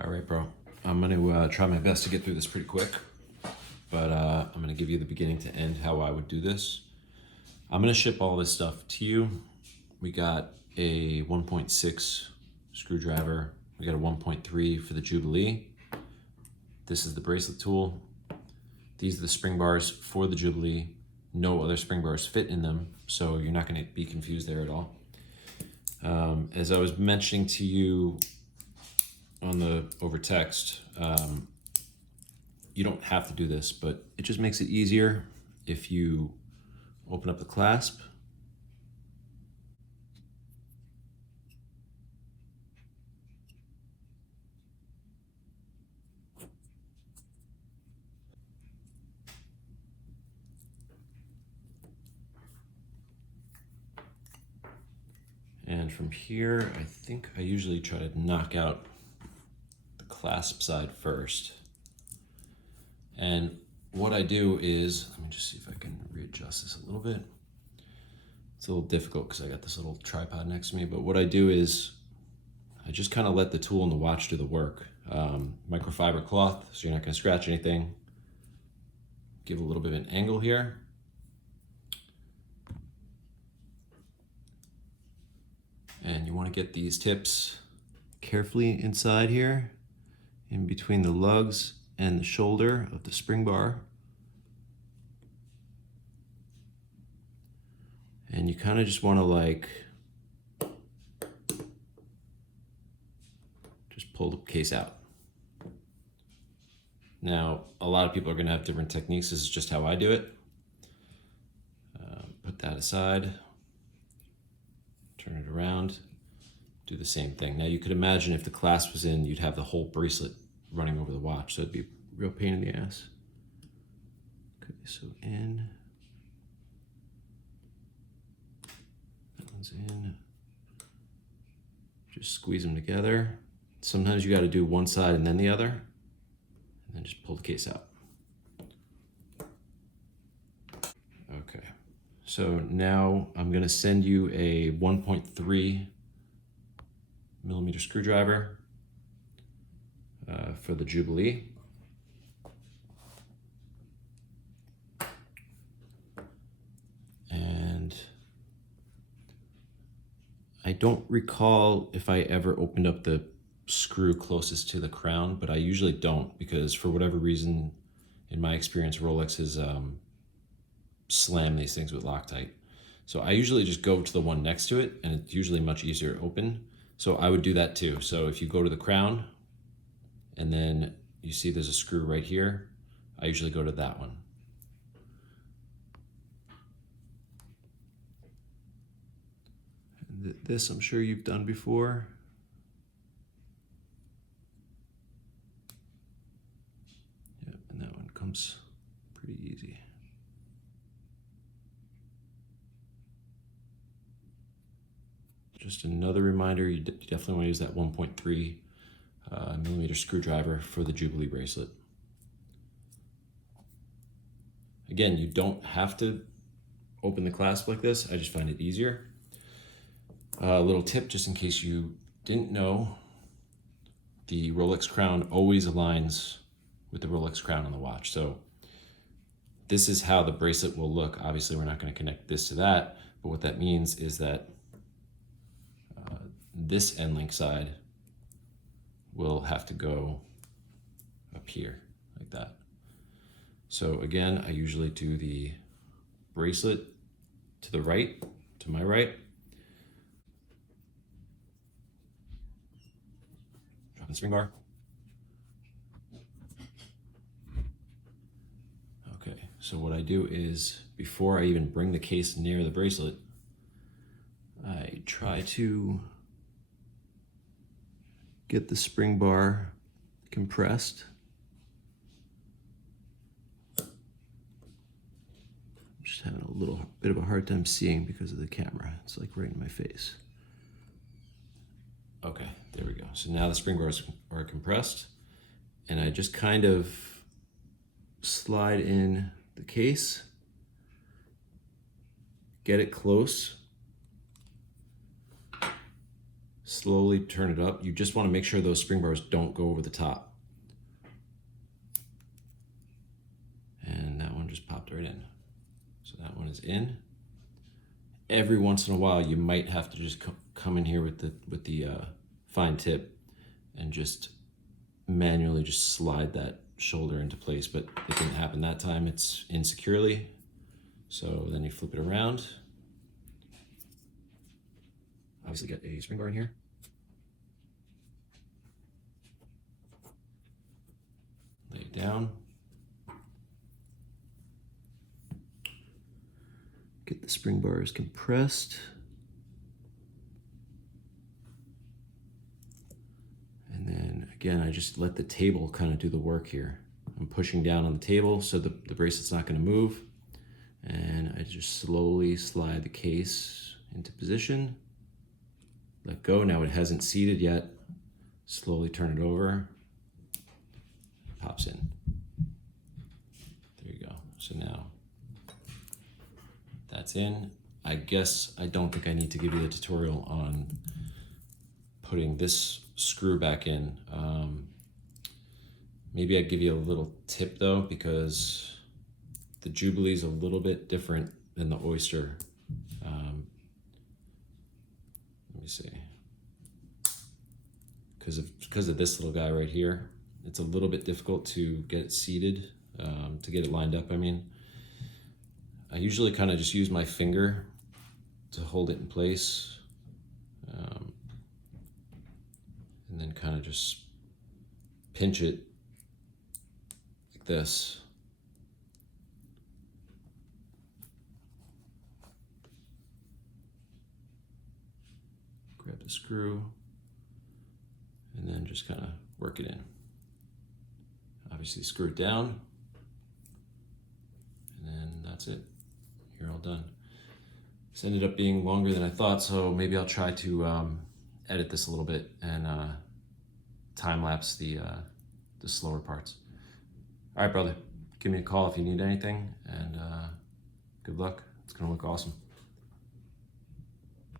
All right, bro. I'm gonna try my best to get through this pretty quick, but I'm gonna give you the beginning to end how I would do this. I'm gonna ship all this stuff to you. We got a 1.6 screwdriver. We got a 1.3 for the Jubilee. This is the bracelet tool. These are the spring bars for the Jubilee. No other spring bars fit in them, so you're not gonna be confused there at all. As I was mentioning to you over text, you don't have to do this, but it just makes it easier if you open up the clasp. And from here, I think I usually try to knock out the clasp side first. And what I do is, let me just see if I can readjust this a little bit. It's a little difficult because I got this little tripod next to me, but what I do is I just kind of let the tool and the watch do the work. Microfiber cloth, so you're not going to scratch anything. Give a little bit of an angle here. And you want to get these tips carefully inside here, in between the lugs and the shoulder of the spring bar. And you kind of just want to just pull the case out. Now, a lot of people are going to have different techniques. This is just how I do it. Put that aside. Turn it around, do the same thing. Now you could imagine if the clasp was in, you'd have the whole bracelet running over the watch, so it'd be a real pain in the ass. Okay, so in. That one's in. Just squeeze them together. Sometimes you got to do one side and then the other, and then just pull the case out. Okay. So now I'm gonna send you a 1.3 millimeter screwdriver for the Jubilee. And I don't recall if I ever opened up the screw closest to the crown, but I usually don't, because for whatever reason, in my experience, Rolex has slam these things with Loctite. So I usually just go to the one next to it, and it's usually much easier to open. So I would do that too. So if you go to the crown and then you see there's a screw right here, I usually go to that one. This I'm sure you've done before. Yep, and that one comes pretty easy. Just another reminder, you definitely want to use that 1.3 millimeter screwdriver for the Jubilee bracelet. Again, you don't have to open the clasp like this. I just find it easier. A little tip, just in case you didn't know, the Rolex crown always aligns with the Rolex crown on the watch. So this is how the bracelet will look. Obviously, we're not going to connect this to that, but what that means is that this end link side will have to go up here like that. So again, I usually do the bracelet to the right, to my right. Drop the spring bar. Okay, so what I do is, before I even bring the case near the bracelet, I try to get the spring bar compressed. I'm just having a little bit of a hard time seeing because of the camera. It's like right in my face. Okay, there we go. So now the spring bars are compressed, and I just kind of slide in the case, get it close, slowly turn it up. You just want to make sure those spring bars don't go over the top. And that one just popped right in. So that one is in. Every once in a while, you might have to just come in here with the fine tip and just manually just slide that shoulder into place, but it didn't happen that time. It's in securely. So then you flip it around. Obviously got a spring bar in here. Lay it down. Get the spring bars compressed. And then again, I just let the table kind of do the work here. I'm pushing down on the table so the bracelet's not going to move. And I just slowly slide the case into position. Let go. Now it hasn't seated yet. Slowly turn it over. Pops in. There you go. So now that's in. I guess I don't think I need to give you the tutorial on putting this screw back in. Maybe I'd give you a little tip though, because the Jubilee is a little bit different than the oyster. Let me see. Because of this little guy right here, it's a little bit difficult to get it seated, to get it lined up, I mean. I usually kind of just use my finger to hold it in place. And then kind of just pinch it like this. Grab the screw and then just kind of work it in. Obviously screw it down, and then that's it. You're all done. This ended up being longer than I thought, so maybe I'll try to edit this a little bit and time lapse the slower parts. All right, brother, give me a call if you need anything, and good luck. It's gonna look awesome.